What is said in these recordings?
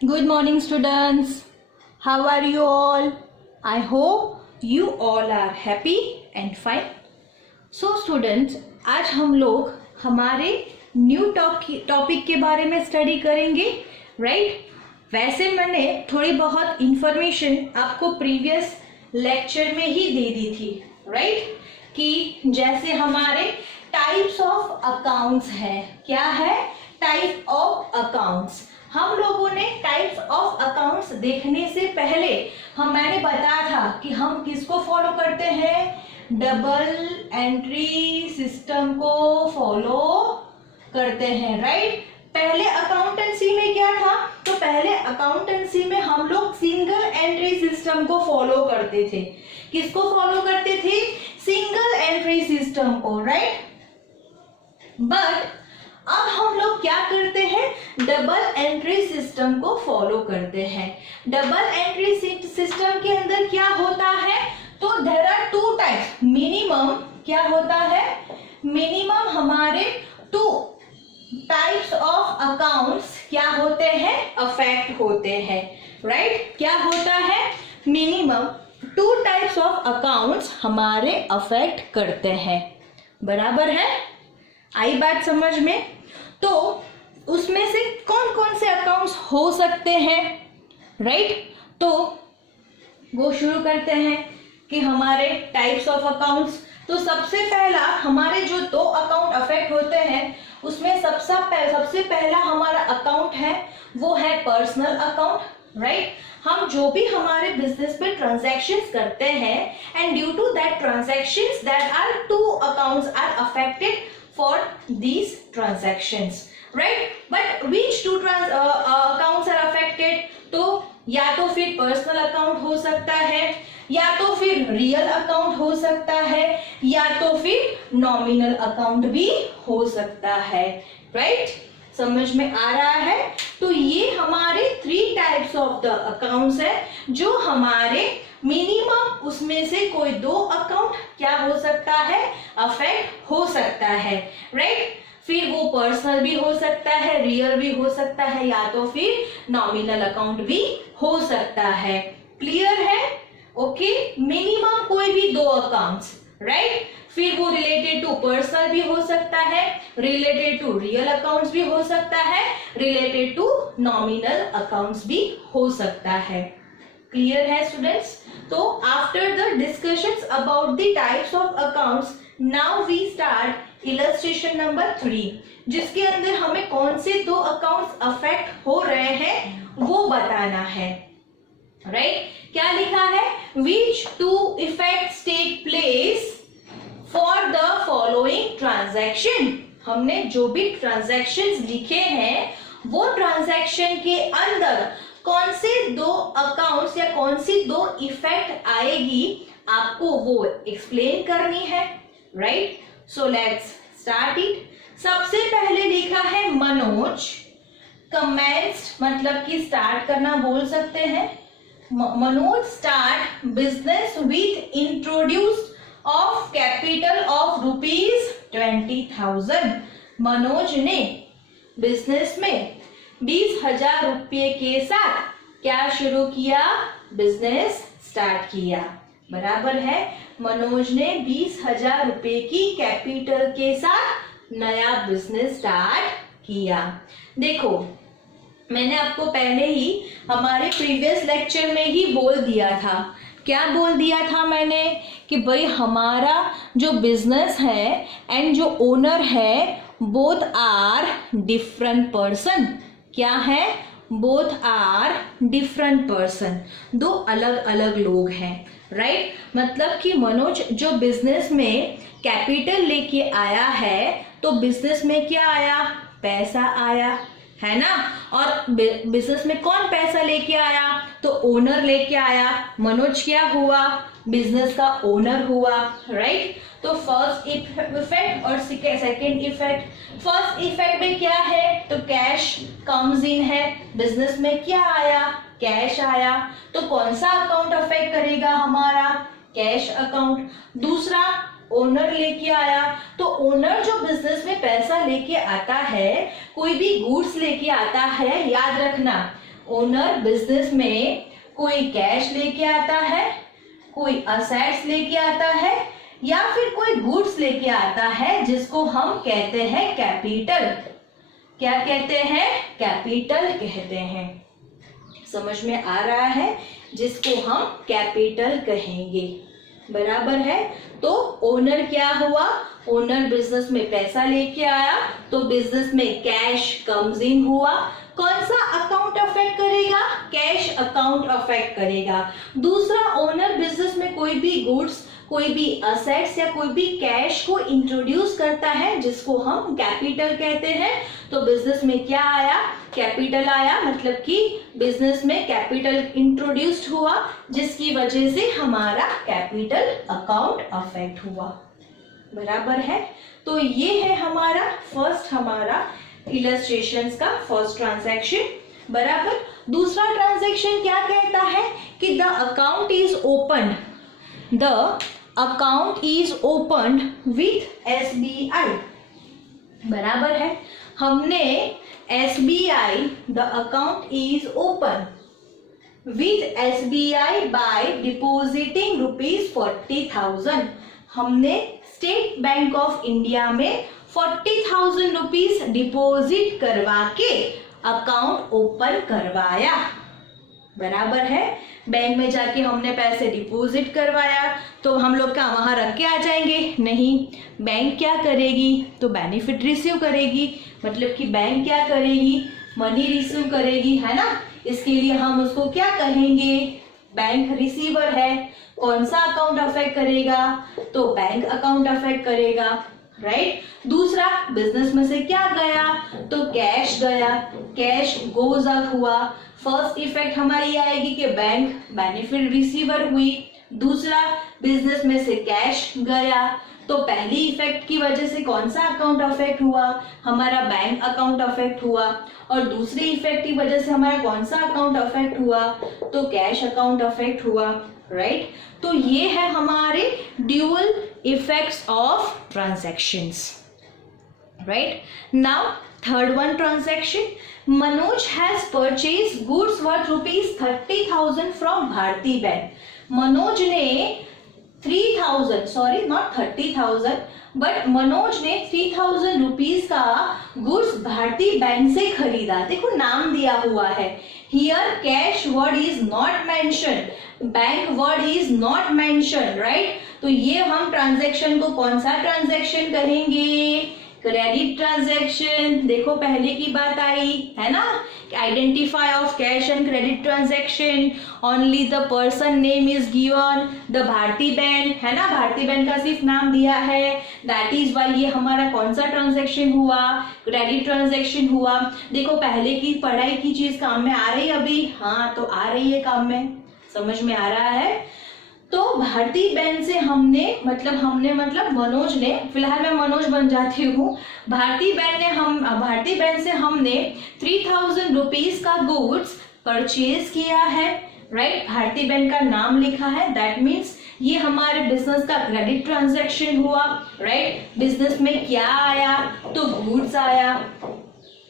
Good morning, students. How are you all? I hope you all are happy and fine. So, students, आज हम लोग हमारे new topic के बारे में स्टडी करेंगे, राइट? वैसे मैंने थोड़ी बहुत इंफॉर्मेशन आपको प्रीवियस लेक्चर में ही दे दी थी, राइट? कि जैसे हमारे टाइप्स ऑफ अकाउंट्स है, क्या है? Type of accounts. हम लोगों ने टाइप्स ऑफ अकाउंट्स देखने से पहले मैंने बताया था कि हम किसको फॉलो करते हैं? डबल एंट्री सिस्टम को फॉलो करते हैं, राइट? पहले अकाउंटेंसी में क्या था? तो पहले अकाउंटेंसी में हम लोग सिंगल एंट्री सिस्टम को फॉलो करते थे। किसको फॉलो करते थे? सिंगल एंट्री सिस्टम को, राइट? बट अब हम लोग क्या करते हैं? डबल एंट्री सिस्टम को फॉलो करते हैं। डबल एंट्री सिस्टम के अंदर क्या होता है? तो there are two types. Minimum क्या होता है? मिनिमम हमारे टू टाइप्स ऑफ अकाउंट्स क्या होते हैं? अफेक्ट होते हैं, राइट? क्या होता है? Minimum two types of accounts हमारे अफेक्ट करते हैं, बराबर है? आई बात समझ में? तो उसमें से कौन कौन से अकाउंट्स हो सकते हैं, राइट? तो वो शुरू करते हैं कि हमारे टाइप्स ऑफ अकाउंट्स। तो सबसे पहला हमारे जो दो अकाउंट अफेक्ट होते हैं उसमें सबसे पहला हमारा अकाउंट है वो है पर्सनल अकाउंट, राइट? हम जो भी हमारे बिजनेस में ट्रांजैक्शंस करते हैं and due to that transactions that are to accounts are affected for these transactions, right? But which two accounts are affected? तो या तो फिर पर्सनल अकाउंट हो सकता है, या तो फिर रियल अकाउंट हो सकता है, या तो फिर नॉमिनल अकाउंट भी हो सकता है, राइट? समझ में आ रहा है? तो ये हमारे three types of the accounts है जो हमारे मिनिमम उसमें से कोई दो अकाउंट क्या हो सकता है? अफेक्ट हो सकता है, राइट? फिर वो पर्सनल भी हो सकता है, रियल भी हो सकता है, या तो फिर नॉमिनल अकाउंट भी हो सकता है। क्लियर है? ओके, मिनिमम कोई भी दो अकाउंट्स, राइट? फिर वो रिलेटेड टू पर्सनल भी हो सकता है, रिलेटेड टू रियल अकाउंट्स भी हो सकता है, रिलेटेड टू नॉमिनल अकाउंट्स भी हो सकता है। क्लियर है स्टूडेंट्स? तो after the discussions about the types of accounts, now we start illustration number 3, जिसके अंदर हमें कौन से दो अकाउंट्स अफेक्ट हो रहे हैं वो बताना है, राइट? क्या लिखा है? Which two effects take place for the following transaction? हमने जो भी ट्रांजैक्शंस लिखे हैं वो ट्रांजैक्शन के अंदर कौन से दो अकाउंट्स या कौन सी दो इफेक्ट आएगी आपको वो एक्सप्लेन करनी है, right? So let's start it. सबसे पहले लिखा है मनोज। कमेंट्स मतलब कि स्टार्ट करना बोल सकते हैं। Manoj start business with introduce of capital of ₹20,000। Manoj ने बिजनेस में 20,000 रुपये के साथ क्या शुरू किया? बिजनेस स्टार्ट किया, बराबर है? मनोज ने 20,000 रुपये की कैपिटल के साथ नया बिजनेस स्टार्ट किया। देखो, मैंने आपको पहले ही हमारे प्रीवियस लेक्चर में ही बोल दिया था। क्या बोल दिया था मैंने? कि भाई हमारा जो बिजनेस है एंड जो ओनर है बोथ आर डिफरेंट पर्सन। क्या है? बोथ आर डिफरेंट पर्सन, दो अलग अलग लोग हैं, राइट? मतलब कि मनोज जो बिजनेस में कैपिटल लेके आया है तो बिजनेस में क्या आया? पैसा आया, है ना? और बिजनेस में कौन पैसा लेके आया? तो ओनर लेके आया। मनोज क्या हुआ? बिजनेस का ओनर हुआ, राइट? तो फर्स्ट इफेक्ट और सेकेंड इफेक्ट। फर्स्ट इफेक्ट में क्या है? तो कैश कम्स इन है। बिजनेस में क्या आया? कैश आया। तो कौन सा अकाउंट अफेक्ट करेगा हमारा? Cash account. दूसरा ओनर लेके आया, तो ओनर जो बिजनेस में पैसा लेके आता है, कोई भी गुड्स लेके आता है, याद रखना ओनर बिजनेस में कोई कैश लेके आता है, कोई असेट्स लेके आता है या फिर कोई गुड्स लेके आता है जिसको हम कहते हैं कैपिटल। क्या कहते हैं? कैपिटल कहते हैं। समझ में आ रहा है? जिसको हम कैपिटल कहेंगे। बराबर है। तो ओनर क्या हुआ? ओनर बिजनेस में पैसा लेके आया तो बिजनेस में कैश कम्स इन हुआ। कौन सा अकाउंट अफेक्ट करेगा? कैश अकाउंट अफेक्ट करेगा। दूसरा, ओनर बिजनेस में कोई भी गुड्स, कोई भी असेट्स या कोई भी कैश को इंट्रोड्यूस करता है जिसको हम कैपिटल कहते हैं। तो बिजनेस में क्या आया? कैपिटल आया, मतलब कि बिजनेस में कैपिटल इंट्रोड्यूस्ड हुआ जिसकी वजह से हमारा कैपिटल अकाउंट अफेक्ट हुआ। बराबर है। तो ये है हमारा फर्स्ट, हमारा इलस्ट्रेशंस का फर्स्ट ट्रांजैक्शन। बराबर। दूसरा ट्रांजैक्शन क्या कहता है कि the account is open, the account is open with SBI। बराबर है। हमने SBI, the account is open with SBI by depositing ₹40,000। हमने स्टेट बैंक ऑफ इंडिया में 40,000 रुपीज डिपॉजिट करवा के अकाउंट ओपन करवाया। बराबर है। बैंक में जाके हमने पैसे डिपॉजिट करवाया तो हम लोग क्या वहां रख के आ जाएंगे? नहीं, बैंक क्या करेगी? तो बेनिफिट रिसीव करेगी। मतलब कि बैंक क्या करेगी? मनी रिसीव करेगी, है ना। इसके लिए हम उसको क्या कहेंगे? बैंक रिसीवर है। कौन सा अकाउंट अफेक्ट करेगा? तो बैंक अकाउंट अफेक्ट करेगा, राइट। दूसरा, बिजनेस में से क्या गया? तो कैश गया, कैश गोज अप हुआ। फर्स्ट इफेक्ट हमारी आएगी कि बैंक बेनिफिट रिसीवर हुई। दूसरा, बिजनेस में से कैश गया तो पहली इफेक्ट की वजह से कौन सा अकाउंट अफेक्ट हुआ? हमारा बैंक अकाउंट अफेक्ट हुआ। और दूसरी इफेक्ट की वजह से हमारा कौन सा अकाउंट अफेक्ट हुआ? तो कैश अकाउंट अफेक्ट हुआ, राइट। तो ये है हमारे dual effects of transactions, right. Now third one transaction, Manoj has purchase goods worth ₹30,000 from Bharti bank. Manoj ने 3,000, सॉरी नॉट 30,000, बट मनोज ने 3,000 रुपीज का गुड्स भारती बैंक से खरीदा। देखो नाम दिया हुआ है, here cash word is not mention, bank word is not mention, right. तो ये हम ट्रांजैक्शन को कौन सा ट्रांजैक्शन कहेंगे? Credit transaction. देखो पहले की बात आई है ना, identify of cash and credit transaction, only the person name is given, the Bharti bank, है ना, भारती बैंक का सिर्फ नाम दिया है, दैट इज वाई ये हमारा कौन सा ट्रांजैक्शन हुआ? क्रेडिट ट्रांजैक्शन हुआ। देखो पहले की पढ़ाई की चीज काम में आ रही है अभी? हाँ, तो आ रही है काम में, समझ में आ रहा है। तो भारती बैंक से हमने मतलब मनोज ने, फिलहाल मैं मनोज बन जाती हूँ, भारती बैंक से हमने 3,000 रुपीज का गुड्स परचेज किया है, राइट। भारती बैंक का नाम लिखा है, दैट मीन्स ये हमारे बिजनेस का क्रेडिट ट्रांजैक्शन हुआ, राइट। बिजनेस में क्या आया? तो गुड्स आया,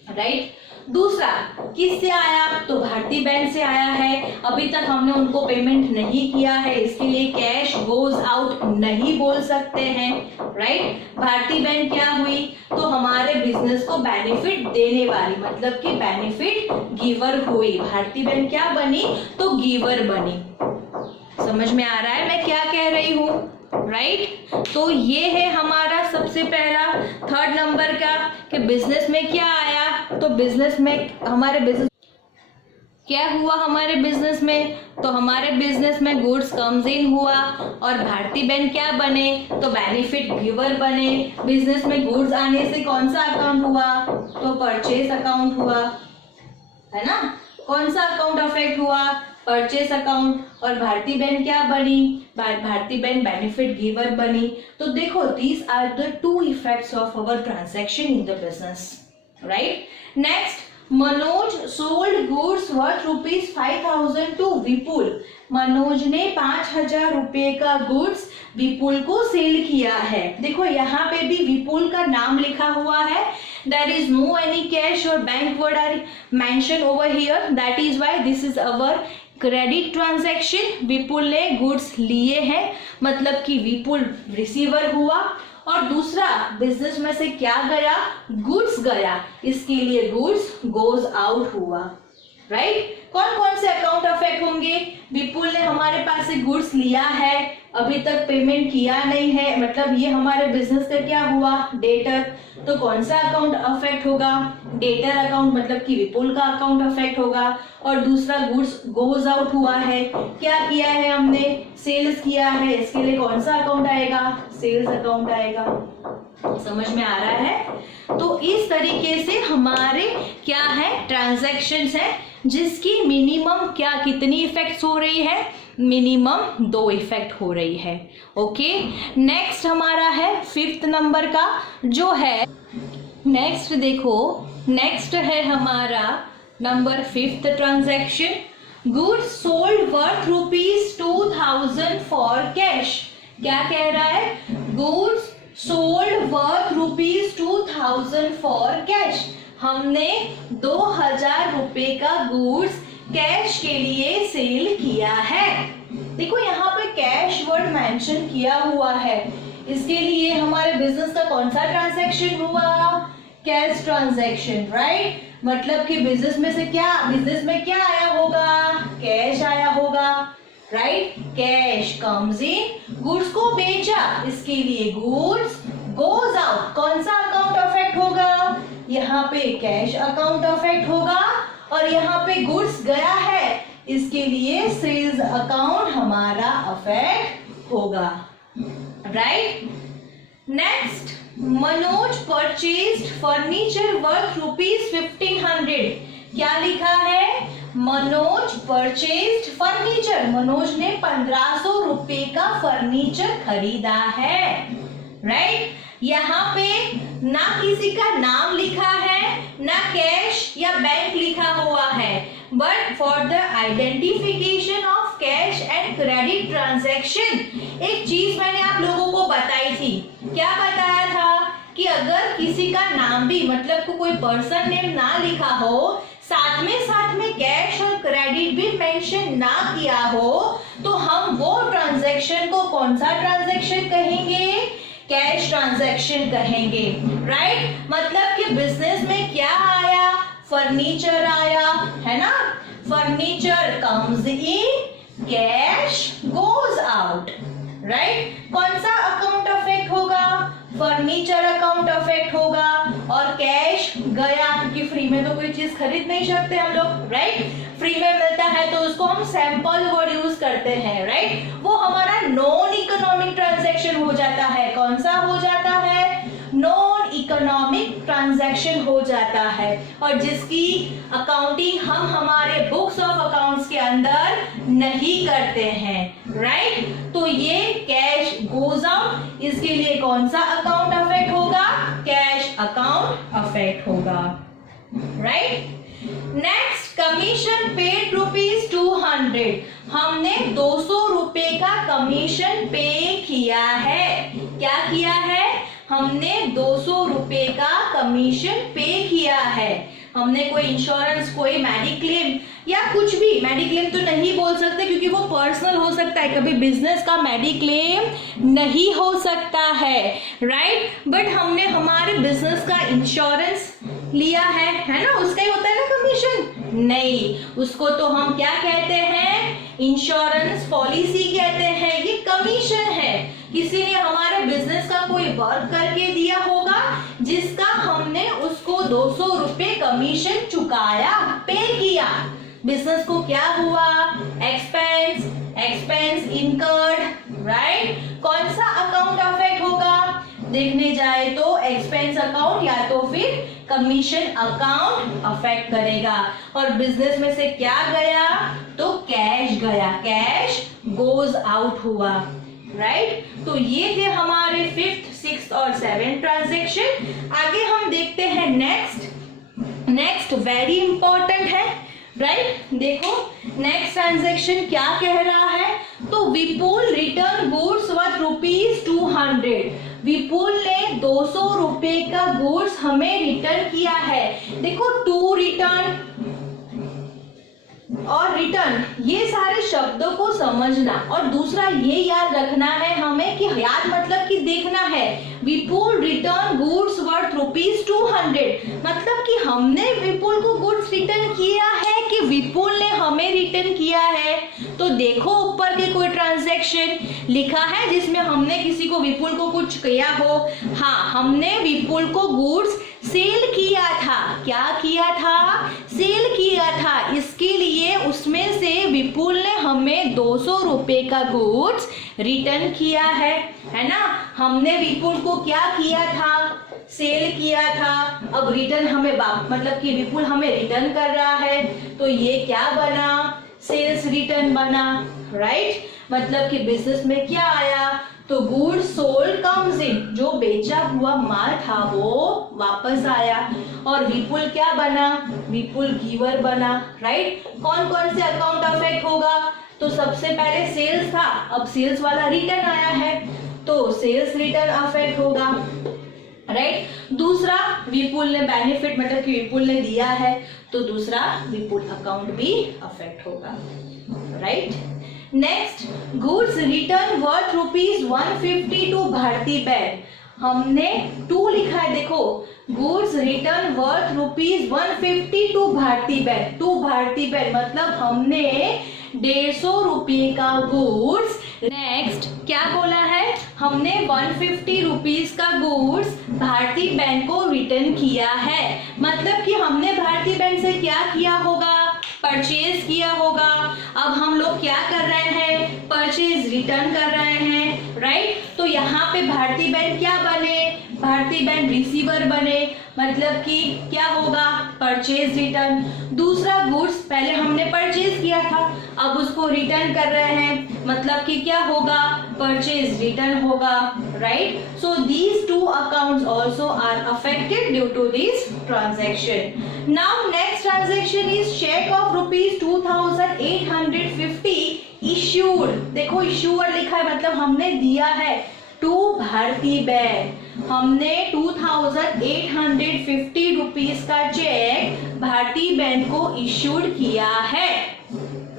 राइट। दूसरा किससे आया? तो भारती बैंक से आया है। अभी तक हमने उनको पेमेंट नहीं किया है, इसके लिए कैश गोज आउट नहीं बोल सकते हैं, राइट। भारती बैंक क्या हुई? तो हमारे बिजनेस को बेनिफिट देने वाली, मतलब कि बेनिफिट गिवर हुई। भारती बैंक क्या बनी? तो गिवर बनी। समझ में आ रहा है मैं क्या कह रही हूँ, राइट। तो ये है हमारा सबसे पहला थर्ड नंबर का कि बिजनेस में क्या आया? तो बिजनेस में हमारे बिजनेस क्या हुआ? हमारे बिजनेस में तो हमारे बिजनेस में गुड्स कम्स इन हुआ और भारती बैंक क्या बने? तो बेनिफिट गिवर बने। बिजनेस में गुड्स आने से कौन सा अकाउंट हुआ? तो परचेज अकाउंट हुआ, है ना। कौन सा अकाउंट अफेक्ट हुआ? Purchase account. और भारती बैंक क्या बनी? भारती बैंक बेनिफिट गिवर बनी। तो देखो these are the two effects of our transaction in the business, right. Next, Manoj sold goods goods worth ₹5,000 to Vipul. Manoj ने 5,000 रुपए का गुड्स विपुल को सेल किया है। देखो यहाँ पे भी विपुल का नाम लिखा हुआ है। There is no any cash or bank word are mentioned over here. That is why this is our credit transaction. Vipul ने गुड्स लिए हैं, मतलब कि विपुल रिसीवर हुआ। और दूसरा, बिजनेस में से क्या गया, गुड्स गया, इसके लिए गुड्स गोज आउट हुआ। राइट कौन कौन से अकाउंट अफेक्ट होंगे, विपुल ने हमारे पास से गुड्स लिया है, अभी तक पेमेंट किया नहीं है, मतलब ये हमारे बिजनेस का क्या हुआ, डेटर। तो कौन सा अकाउंट अफेक्ट होगा, डेटर अकाउंट, मतलब कि विपुल का अकाउंट अफेक्ट होगा। और दूसरा, गुड्स गोज आउट हुआ है, क्या किया है हमने, सेल्स किया है, इसके लिए कौन सा अकाउंट आएगा, सेल्स अकाउंट आएगा। समझ में आ रहा है। तो इस तरीके से हमारे क्या है, ट्रांजैक्शंस है जिसकी मिनिमम क्या कितनी इफेक्ट्स हो रही है, मिनिमम 2 इफेक्ट हो रही है। ओके, नेक्स्ट हमारा है 5th नंबर का जो है, नेक्स्ट देखो, नेक्स्ट है हमारा number 5th transaction, goods sold worth ₹2,000 for cash. क्या कह रहा है, goods sold worth ₹2,000 for cash. हमने 2,000 रुपए का गुड्स कैश के लिए सेल किया है। देखो यहाँ पे कैश वर्ड मेंशन किया हुआ है, इसके लिए हमारे बिजनेस का कौन सा ट्रांजैक्शन हुआ, कैश ट्रांजैक्शन। राइट, मतलब कि बिजनेस में से क्या, बिजनेस में क्या आया होगा, कैश आया होगा। Right, cash comes in, goods को बेचा, इसके लिए गुड्स गोज आउट। कौन सा अकाउंट अफेक्ट होगा, यहाँ पे कैश अकाउंट अफेक्ट होगा। और यहाँ पे गुड्स गया है, इसके लिए सेल्स अकाउंट हमारा अफेक्ट होगा। Right, next, Manoj purchased furniture worth ₹1,500। क्या लिखा है, मनोज परचेज्ड फर्नीचर, मनोज ने 1,500 रुपए का फर्नीचर खरीदा है। राइट, यहाँ पे ना किसी का नाम लिखा है, ना कैश या बैंक लिखा हुआ है, but for the identification of cash and credit transaction एक चीज मैंने आप लोगों को बताई थी। क्या बताया था कि अगर किसी का नाम भी, मतलब कोई पर्सन नेम ना लिखा हो, साथ में कैश और क्रेडिट भी मेंशन ना किया हो, तो हम वो ट्रांजैक्शन को कौन सा ट्रांजैक्शन कहेंगे, कैश ट्रांजैक्शन कहेंगे। राइट, मतलब कि बिजनेस में क्या आया, फर्नीचर आया है ना, furniture comes in, cash goes out. Right, कौन सा अकाउंट अफेक्ट होगा, फर्नीचर अकाउंट अफेक्ट होगा। और कैश गया, क्योंकि फ्री में तो कोई चीज खरीद नहीं सकते हम लोग। राइट, फ्री में मिलता है तो उसको हम सैंपल वर्ड यूज करते हैं। राइट, वो हमारा नॉन इकोनॉमिक ट्रांजैक्शन हो जाता है। कौन सा हो जाता है, नॉन इकोनॉमिक ट्रांजैक्शन हो जाता है, और जिसकी अकाउंटिंग हम हमारे बुक्स ऑफ अकाउंट्स के अंदर नहीं करते हैं। राइट, तो ये कैश गोज आउट, इसके लिए कौन सा अकाउंट अफेक्ट होगा, कैश अकाउंट अफेक्ट होगा। Right, next, commission paid ₹200। हमने 200 रुपए का कमीशन पे किया है। क्या किया है, हमने 200 रुपए का कमीशन पे किया है। हमने कोई इंश्योरेंस, कोई मेडिक्लेम या कुछ भी, मेडिक्लेम तो नहीं बोल सकते क्योंकि वो पर्सनल हो सकता है, कभी बिजनेस का मेडिक्लेम नहीं हो सकता है। राइट, बट हमने हमारे बिजनेस का इंश्योरेंस लिया है ना, उसका ही होता है ना कमीशन, नहीं, उसको तो हम क्या कहते हैं, इंश्योरेंस पॉलिसी कहते हैं। ये कमीशन है, किसी ने हमारे बिजनेस का कोई वर्क करके दिया होगा जिसका हमने उसको 200 रुपए कमीशन चुकाया, पे किया। बिजनेस को क्या हुआ, एक्सपेंस इनकर्ड। राइट, कौन सा अकाउंट अफेक्ट होगा, देखने जाए तो एक्सपेंस अकाउंट या तो फिर कमीशन अकाउंट अफेक्ट करेगा। और बिजनेस में से क्या गया, तो कैश गया, कैश गोज आउट हुआ। राइट, तो ये थे हमारे 5th, 6th और 7th ट्रांजैक्शन। आगे हम देखते हैं नेक्स्ट वेरी इंपॉर्टेंट है, राइट। देखो नेक्स्ट ट्रांजैक्शन क्या कह रहा है, तो विपुल रिटर्न गुड्स वर्थ ₹200। विपुल ने 200 रुपए का गुड्स हमें रिटर्न किया है। देखो टू रिटर्न और रिटर्न, ये सारे शब्दों को समझना और दूसरा ये याद रखना है हमें कि याद मतलब कि देखना है। विपुल रिटर्न गुड्स वर्थ ₹200, मतलब कि हमने विपुल को गुड्स रिटर्न किया है कि विपुल ने हमें रिटर्न किया है। तो देखो ऊपर के कोई ट्रांजैक्शन लिखा है जिसमें हमने किसी को विपुल को कुछ किया हो। हाँ, हमने विपुल को गुड्स सेल किया था। क्या किया था? सेल किया था। इसके लिए उसमें से विपुल ने हमें 200 रुपए का गुड्स रिटर्न किया है ना। हमने विपुल को क्या किया था? सेल किया था। अब रिटर्न हमें मतलब कि विपुल हमें रिटर्न कर रहा है, तो ये क्या बना? सेल्स रिटर्न बना, राइट। मतलब कि बिजनेस में क्या आया? तो गुड्स सोल्ड कम्स इन, जो बेचा हुआ माल था वो वापस आया। और विपुल क्या बना? विपुल गिवर बना, राइट। कौन कौन से अकाउंट अफेक्ट होगा? तो सबसे पहले सेल्स था, अब सेल्स वाला रिटर्न आया है तो सेल्स रिटर्न अफेक्ट होगा, राइट। दूसरा विपुल ने बेनिफिट मतलब कि विपुल ने दिया है तो दूसरा विपुल अकाउंट भी अफेक्ट होगा, right. Next, goods return worth ₹150 to Bharti bank. हमने 2 लिखा है, देखो goods return worth ₹150 to Bharti bank. To Bharti bank मतलब हमने 150 रुपये का गुड्स, नेक्स्ट क्या बोला है? हमने 150 रुपीज का गुड्स भारती बैंक को रिटर्न किया है। मतलब कि हमने भारती बैंक से क्या किया होगा? परचेज किया होगा। अब हम लोग क्या कर रहे हैं? परचेज रिटर्न कर रहे हैं, राइट। तो यहाँ पे भारती बैंक क्या बने? भारती बैंक रिसीवर बने, मतलब कि क्या होगा? Purchase return. दूसरा गुड्स पहले हमने परचेज किया था, अब उसको रिटर्न कर रहे हैं, मतलब कि क्या होगा? परचेज रिटर्न होगा, right. So these 2 accounts also are affected due to this transaction. Now next transaction is cheque of ₹2850 issued. देखो इश्यूअर लिखा है, मतलब हमने दिया है टू भारती बैंक। हमने 2850 रुपीज का चेक भारती बैंक को इश्यूड किया है,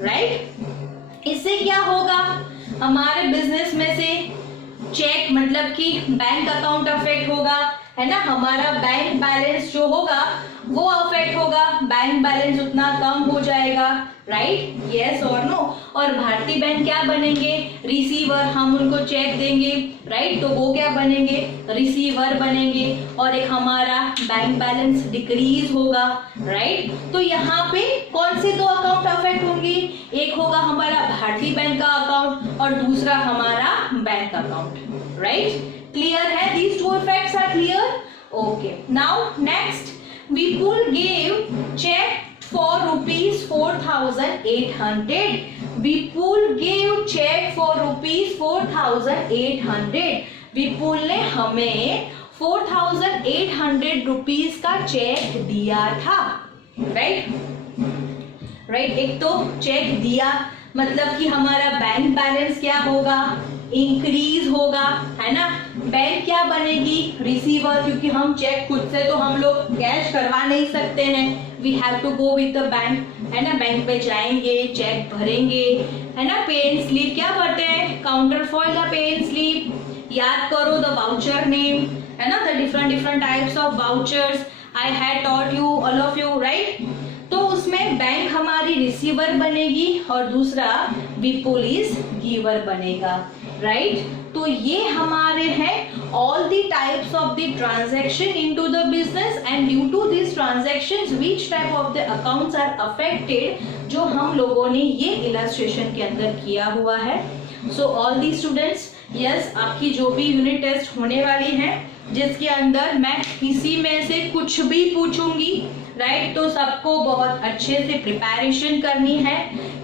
राइट। इससे क्या होगा? हमारे बिजनेस में से चेक मतलब कि बैंक अकाउंट अफेक्ट होगा, है ना। हमारा बैंक बैलेंस जो होगा वो अफेक्ट होगा, बैंक बैलेंस उतना कम हो जाएगा, राइट। यस और नो। और भारती बैंक क्या बनेंगे? रिसीवर। हम उनको चेक देंगे, राइट, तो वो क्या बनेंगे? रिसीवर बनेंगे। और एक हमारा बैंक बैलेंस डिक्रीज होगा, राइट। तो यहाँ पे कौन से 2 अकाउंट अफेक्ट होंगे? एक होगा हमारा भारती बैंक का अकाउंट और दूसरा हमारा बैंक अकाउंट, राइट। क्लियर है? these 2 effects are clear? Okay. Now next, Vipul gave check for ₹4,800. Vipul gave check for ₹4,800. विपुल ने हमें 4,800 रुपीज का चेक दिया था, राइट। एक तो चेक दिया मतलब कि हमारा बैंक बैलेंस क्या होगा? इंक्रीज होगा, है ना। बैंक क्या बनेगी? रिसीवर, क्योंकि हम चेक खुद से तो हम लोग कैश करवा नहीं सकते हैं। We have to go with the bank, है ना। बैंक पे जाएंगे, चेक भरेंगे, है ना। पे एंड स्लिप क्या भरते हैं? काउंटर फॉइल का पे एंड स्लिप। याद करो द वाउचर नेम, है ना, the different types of vouchers I had taught you all of you, right. तो उसमें बैंक हमारी रिसीवर बनेगी और दूसरा विपुल इज गिवर बनेगा, राइट। तो ये हमारे हैं all the types of the transaction into the business and due to this transactions which type of the accounts are affected, जो हम लोगों ने ये इलस्ट्रेशन के अंदर किया हुआ है। So all the students, yes, आपकी जो भी यूनिट टेस्ट होने वाली है जिसके अंदर मैं किसी में से कुछ भी पूछूंगी, राइट, तो सबको बहुत अच्छे से प्रिपरेशन करनी है।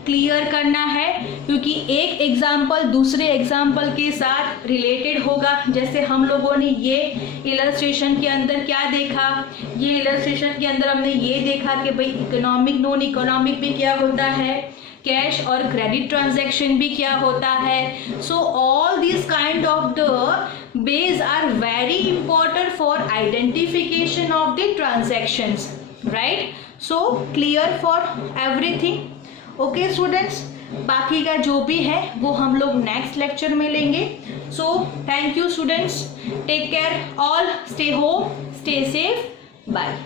क्लियर करना है, क्योंकि एक एग्जाम्पल दूसरे एग्जाम्पल के साथ रिलेटेड होगा। जैसे हम लोगों ने ये इलस्ट्रेशन के अंदर क्या देखा, ये इलस्ट्रेशन के अंदर हमने ये देखा कि भाई इकोनॉमिक नॉन इकोनॉमिक भी क्या होता है, कैश और क्रेडिट ट्रांजैक्शन भी क्या होता है। So all this kind of the base are very important for identification of the transactions, right. So clear for everything. Okay students, बाकी का जो भी है वो हम लोग नेक्स्ट लेक्चर में लेंगे। So thank you students, take care all, stay home, stay safe, bye.